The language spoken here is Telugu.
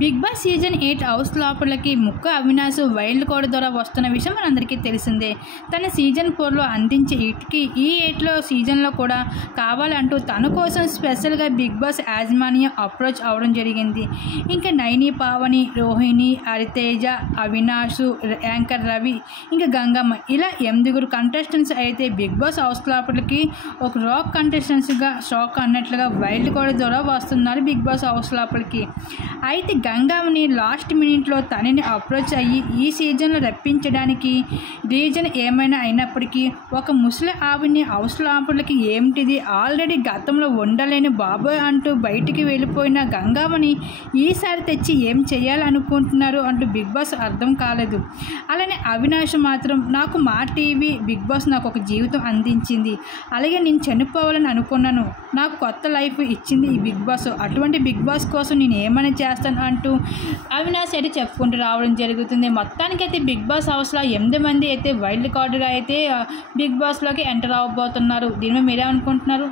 బిగ్ బాస్ సీజన్ 8 హౌస్ లోపలికి ముక్కు అవినాష్ వైల్డ్ కార్డ్ ద్వారా వస్తున్న విషయం మనందరికీ తెలిసిందే. తన సీజన్ 4లో అందించే హిట్కి ఈ 8లో సీజన్లో కూడా కావాలంటూ తన కోసం స్పెషల్గా బిగ్ బాస్ యాజమాన్యం అప్రోచ్ అవ్వడం జరిగింది. ఇంకా నైని, పావని, రోహిణి, హరితేజ, అవినాష్, యాంకర్ రవి, ఇంకా గంగమ్మ ఇలా 8 కంటెస్టెంట్స్ అయితే బిగ్ బాస్ హౌస్ లోపలికి ఒక రాక్ కంటెస్టెంట్స్గా షాక్ అన్నట్లుగా వైల్డ్ కార్డ్ ద్వారా వస్తున్నారు బిగ్ బాస్ హౌస్ లోపలికి. అయితే గంగమ్మని లాస్ట్ మినిట్లో తనని అప్రోచ్ అయ్యి ఈ సీజన్లో రప్పించడానికి రీజన్ ఏమైనా అయినప్పటికీ ఒక ముసలి ఆవిడ్ని హౌస్ లోపలికి ఏమిటిది ఆల్రెడీ గతంలో ఉండలేని బాబోయ్ అంటూ బయటికి వెళ్ళిపోయిన గంగమ్మని ఈసారి తెచ్చి ఏం చేయాలనుకుంటున్నారు అంటూ బిగ్ బాస్ అర్థం కాలేదు. అలానే అవినాష్ మాత్రం నాకు మా టీవీ బిగ్ బాస్ నాకు ఒక జీవితం అందించింది, అలాగే నేను చనిపోవాలని అనుకున్నాను, నాకు కొత్త లైఫ్ ఇచ్చింది ఈ బిగ్ బాస్, అటువంటి బిగ్ బాస్ కోసం నేను ఏమైనా చేస్తాను అంటూ అవినాష్ అయితే చెప్పుకుంటూ రావడం జరుగుతుంది. మొత్తానికైతే బిగ్ బాస్ హౌస్లో 8 మంది అయితే వైల్డ్ కార్డుగా అయితే బిగ్ బాస్లోకి ఎంటర్ అవ్వబోతున్నారు. దీని మీద మీరేమనుకుంటున్నారు?